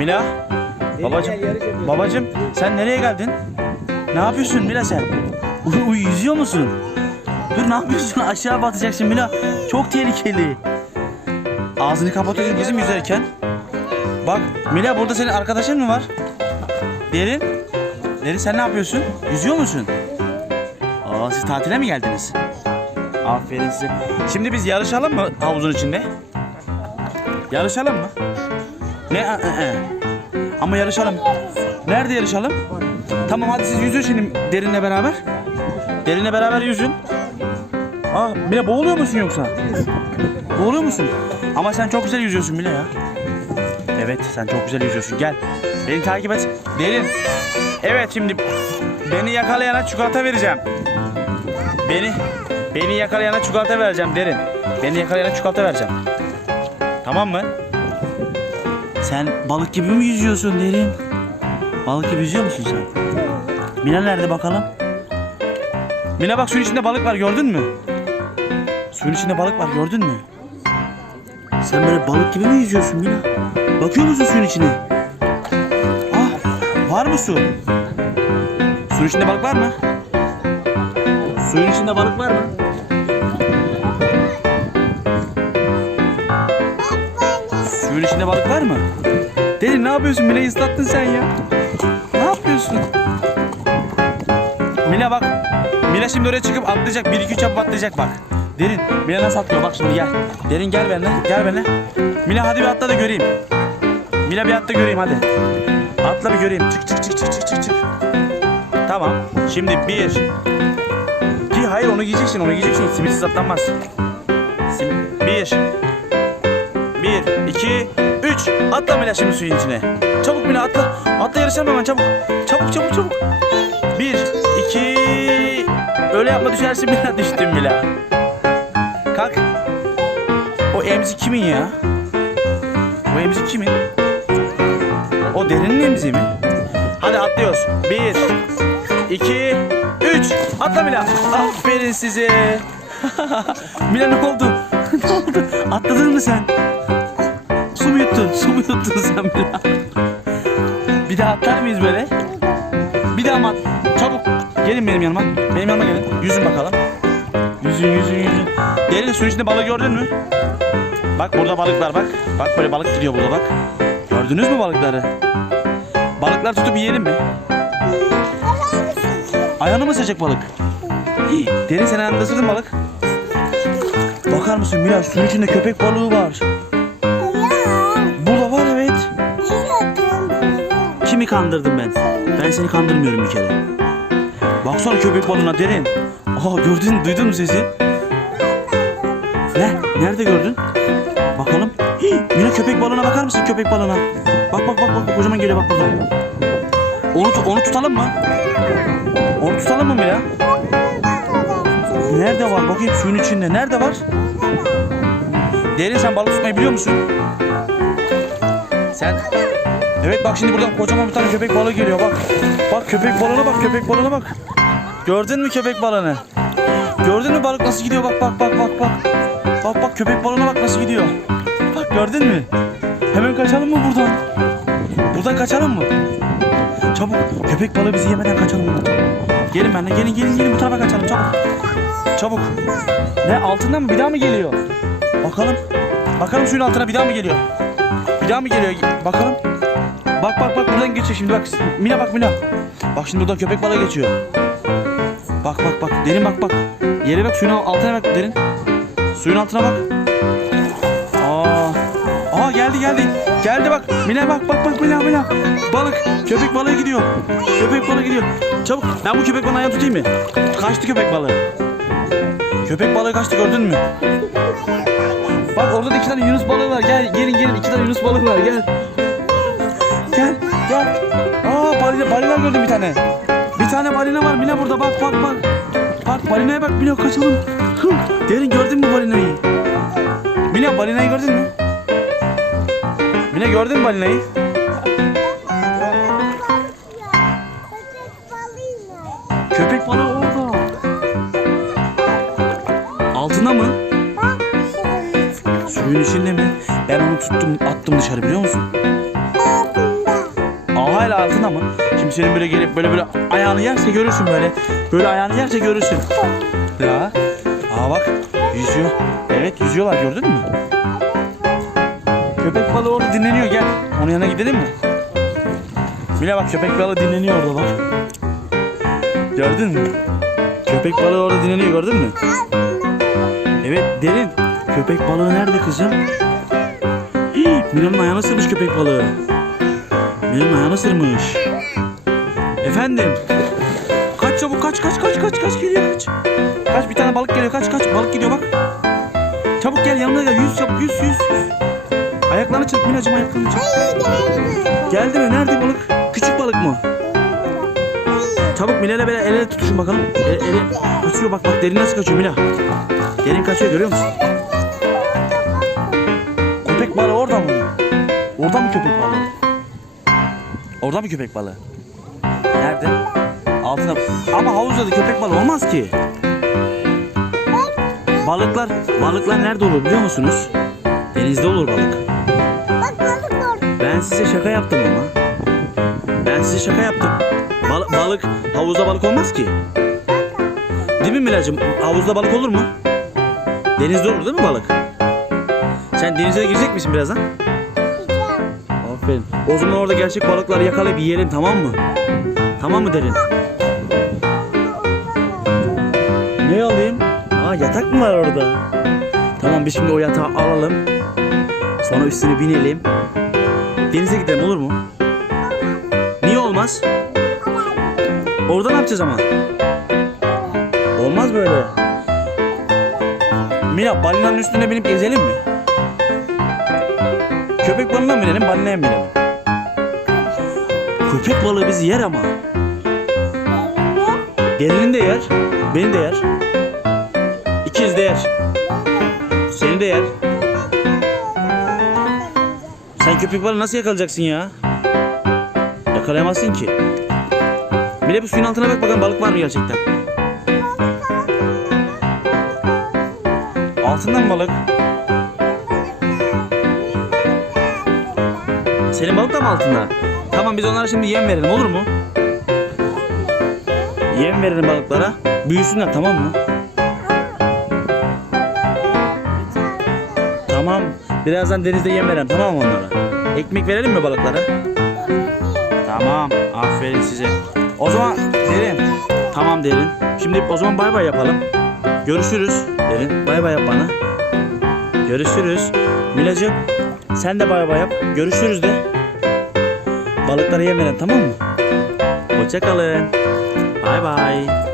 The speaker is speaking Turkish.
Mila. Babacım. Babacım sen nereye geldin? Ne yapıyorsun Mila sen? Uy, uy, yüzüyor musun? Dur ne yapıyorsun? Aşağı batacaksın Mila. Çok tehlikeli. Ağzını kapatıyorsun kızım yüzerken. Bak Mila burada senin arkadaşın mı var? Derin. Derin sen ne yapıyorsun? Yüzüyor musun? Aa siz tatile mi geldiniz? Aferin size. Şimdi biz yarışalım mı havuzun içinde? Yarışalım mı? Ne? Aa, aa. Ama yarışalım. Nerede yarışalım? Tamam hadi siz yüzün şimdi derinle beraber. Derinle beraber yüzün. Aa Mila boğuluyor musun yoksa? Boğuluyor musun? Ama sen çok güzel yüzüyorsun Mila ya. Evet sen çok güzel yüzüyorsun. Gel. Beni takip et. Derin. Evet şimdi beni yakalayana çikolata vereceğim. Beni beni yakalayana çikolata vereceğim Derin. Beni yakalayana çikolata vereceğim. Tamam mı? Sen balık gibi mi yüzüyorsun Derin? Balık gibi yüzüyor musun sen? Mina nerede bakalım? Mina bak suyun içinde balık var gördün mü? Suyun içinde balık var gördün mü? Sen böyle balık gibi mi yüzüyorsun Mina? Bakıyor musun suyun içine? Ah var mı su? Suyun içinde balık var mı? Suyun içinde balık var mı? Suyun içinde balık var mı? Deli ne yapıyorsun? Mila'yı ıslattın sen ya. Ne yapıyorsun? Mila bak. Mila şimdi oraya çıkıp atlayacak. 1 2 3 yapıp atlayacak bak. Derin. Mila nasıl atlıyor? Bak şimdi gel. Derin gel benimle. Gel benimle. Mila hadi bir atla da göreyim. Mila bir atla göreyim hadi. Atla bir göreyim. Çık çık çık çık çık çık çık. Tamam. Şimdi bir. Ki hayır onu giyeceksin onu giyeceksin. Simitsiz atlanmaz. Sim- bir. Bir, iki, üç. Atla Mila şimdi suyun içine. Çabuk Mila atla. Atla yarışalım hemen çabuk. Çabuk çabuk çabuk. Bir, iki. Öyle yapma düşersin Mila düştün Mila. Kalk. O emzik kimin ya? O emzik kimin? O derinin emziği mi? Hadi atlıyoruz. Bir, iki, üç. Atla Mila. Aferin size. Mila ne oldu? ne oldu? Atladın mı sen? Su mu yuttun? Su mu yuttun sen Mila? Bir daha atlar mıyız böyle? Bir daha mı? Çabuk. Gelin benim yanıma. Benim yanıma gelin. Yüzün bakalım. Yüzün yüzün yüzün. Derin suyun içinde balık gördün mü? Bak burada balıklar bak. Bak böyle balık gidiyor burada bak. Gördünüz mü balıkları? Balıklar tutup yiyelim mi? Ayağını mı sıcak balık? Derin sen ayağını ısırdın balık. Bakar mısın Mila suyun içinde köpek balığı var kandırdım ben? Ben seni kandırmıyorum bir kere. Baksana köpek balığına derin. Aa gördün duydun mu sesi? Ne? Nerede gördün? Bakalım. Hii, Mila köpek balığına bakar mısın köpek balığına? Bak bak bak bak kocaman geliyor bak buradan. Onu, onu tutalım mı? Onu tutalım mı Mila? Nerede var? Bakayım suyun içinde. Nerede var? Derin sen balık tutmayı biliyor musun? Sen... Evet bak şimdi buradan kocaman bir tane köpek balığı geliyor bak. Bak köpek balığına bak köpek balığına bak. Gördün mü köpek balığını? Gördün mü balık nasıl gidiyor bak bak bak bak bak. Bak bak köpek balığına bak nasıl gidiyor. Bak gördün mü? Hemen kaçalım mı buradan? Buradan kaçalım mı? Çabuk köpek balığı bizi yemeden kaçalım buradan. Gelin benimle gelin gelin gelin bu tarafa kaçalım çabuk. Çabuk. Ne altından mı bir daha mı geliyor? Bakalım. Bakalım suyun altına bir daha mı geliyor? Bir daha mı geliyor? Bakalım. Bak bak bak buradan geçiyor şimdi bak. Mina bak Mina. Bak şimdi buradan köpek balığı geçiyor. Bak bak bak. Derin bak bak. Yere bak suyun altına bak derin. Suyun altına bak. Aa. Aa geldi geldi. Geldi bak. Mina bak bak bak Mina Mina. Balık. Köpek balığı gidiyor. Köpek balığı gidiyor. Çabuk. Ben bu köpek balığını ayağa tutayım mı? Kaçtı köpek balığı. Köpek balığı kaçtı gördün mü? Bak orada da iki tane Yunus balığı var. Gel gelin gelin iki tane Yunus balığı var. Gel gel. Aa balina, balina gördüm bir tane. Bir tane balina var Mine burada bak bak bak. Bak balinaya bak Mine kaçalım. Derin gördün mü balinayı? Mine balinayı gördün mü? Mine gördün mü balinayı? Köpek balığı orada. Altında mı? Suyun içinde mi? Ben onu tuttum attım dışarı biliyor musun? Hala altında mı? Şimdi senin böyle gelip böyle böyle ayağını yerse görürsün böyle. Böyle ayağını yerse görürsün. Ya. Aa bak yüzüyor. Evet yüzüyorlar gördün mü? Köpek balığı orada dinleniyor gel. Onun yanına gidelim mi? Mila bak köpek balığı dinleniyor orada bak. Gördün mü? Köpek balığı orada dinleniyor gördün mü? Evet derin. Köpek balığı nerede kızım? Mila'nın ayağına sırmış köpek balığı. Mila'nın ayağına sırmış. Efendim? Kaç çabuk kaç kaç kaç kaç kaç geliyor kaç. Kaç bir tane balık geliyor kaç kaç balık gidiyor bak. Çabuk gel yanına gel yüz çabuk yüz yüz yüz. Ayaklarını çırp Mila'cığım ayaklarını çırp. Geldi mi? Nerede balık? Küçük balık mı? Çabuk Mila ile böyle el ele tutuşun bakalım. El, eli kaçıyor bak bak derin nasıl kaçıyor Mila. Derin kaçıyor görüyor musun? Köpek balığı orada mı? Orada mı köpek balığı? Orada mı köpek balığı? Nerede? Altına. Ama havuzda da köpek balığı olmaz ki. Balıklar, balıklar nerede olur biliyor musunuz? Denizde olur balık. Bak balık orada. Ben size şaka yaptım ama. Ben size şaka yaptım. Bal- balık, havuzda balık olmaz ki. Değil mi Milacığım? Havuzda balık olur mu? Denizde olur değil mi balık? Sen denize de girecek misin birazdan? Aferin. O zaman orada gerçek balıkları yakalayıp yiyelim tamam mı? Tamam mı derin? Ne alayım? Aa yatak mı var orada? Tamam biz şimdi o yatağı alalım. Sonra üstüne binelim. Denize gidelim olur mu? Niye olmaz? Orada ne yapacağız ama? Olmaz böyle. Mila balinanın üstüne binip gezelim mi? Köpek balığına mı binelim, balinaya mı binelim? Köpek balığı bizi yer ama. Derinin de yer, beni de yer. İkiniz de yer. Seni de yer. Sen köpek balığı nasıl yakalayacaksın ya? Yakalayamazsın ki. Bile bu suyun altına bak bakalım balık var mı gerçekten? Altından balık? Senin balık da mı altında? Tamam biz onlara şimdi yem verelim olur mu? Yem verelim balıklara. Büyüsünler tamam mı? Tamam. Birazdan denizde yem verelim tamam mı onlara? Ekmek verelim mi balıklara? Tamam. Aferin size. O zaman derin. Tamam derin. Şimdi o zaman bay bay yapalım. Görüşürüz. Derin. Bay bay yap bana. Görüşürüz. Milacığım sen de bay bay yap. Görüşürüz de. Balıkları yem verelim tamam mı? Hoşça kalın. Bay bay.